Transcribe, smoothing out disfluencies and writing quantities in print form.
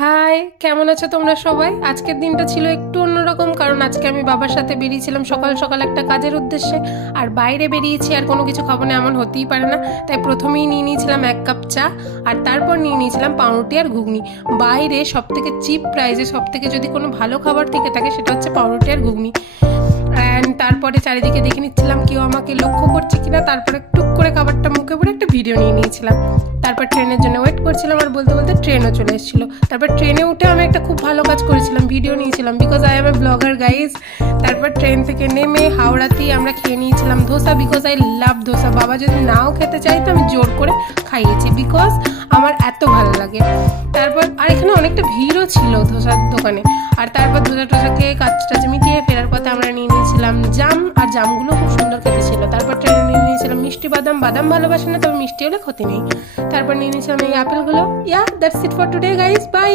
High, কেমন আছো তোমরা সবাই? আজকের দিনটা ছিল একটু অন্যরকম, কারণ আজকে আমি বাবার সাথে বেরিয়েছিলাম সকাল সকাল একটা কাজের উদ্দেশ্যে। আর বাইরে বেরিয়েছি আর কোনো কিছু খাবো না এমন হতেই পারে না, তাই প্রথমেই নিয়ে নিয়েছিলাম 1 কাপ চা, আর তারপর নিয়ে নিয়েছিলাম পাউরুটি আর ঘুগনি। বাইরে সবথেকে চিপ প্রাইসে সবথেকে যদি কোনো ভালো খাবার থেকে থাকে সেটা হচ্ছে পাউরুটি আর ঘুগনি। অ্যান্ড তারপরে চারিদিকে দেখে নিচ্ছিলাম কেউ আমাকে লক্ষ্য করছে কিনা, তারপরে টুক করে খাবারটা মুখে পড়ে একটা ভিডিও নিয়ে নিয়েছিলাম। তারপর ট্রেনের জন্য ওয়েট করছিলাম, আর বলতে বলতে ট্রেনও চলে এসেছিলো। তারপর ট্রেনে উঠে আমি একটা খুব ভালো কাজ করেছিলাম, ভিডিও নিয়েছিলাম, because I M A blogger guys. তারপর ট্রেন থেকে নেমে হাওড়াতেই আমরা খেয়ে নিয়েছিলাম dosa, because I love dosa. বাবা যদি নাও খেতে চাইতো আমি জোর করে খাইয়েছি, বিকজ আমার এত ভালো লাগে। তারপর আর এখানে অনেকটা ভিড়ও ছিল ধোসার দোকানে। আর তারপর ধোসা টোসা খেয়ে কাজ টাজ মিটিয়ে ফেরার পথে আমরা নিয়ে নিয়েছিলাম জাম, আর জামগুলো খুব সুন্দর খেতে ছিল। তারপর ট্রেনে নিয়ে নিয়েছিলাম মিষ্টি বাদাম, বাদাম ভালোবাসে না তবে মিষ্টি হলে ক্ষতি নেই। তারপর নিয়ে নিয়েছিলাম এই আপেলগুলো। That's it for today guys, by.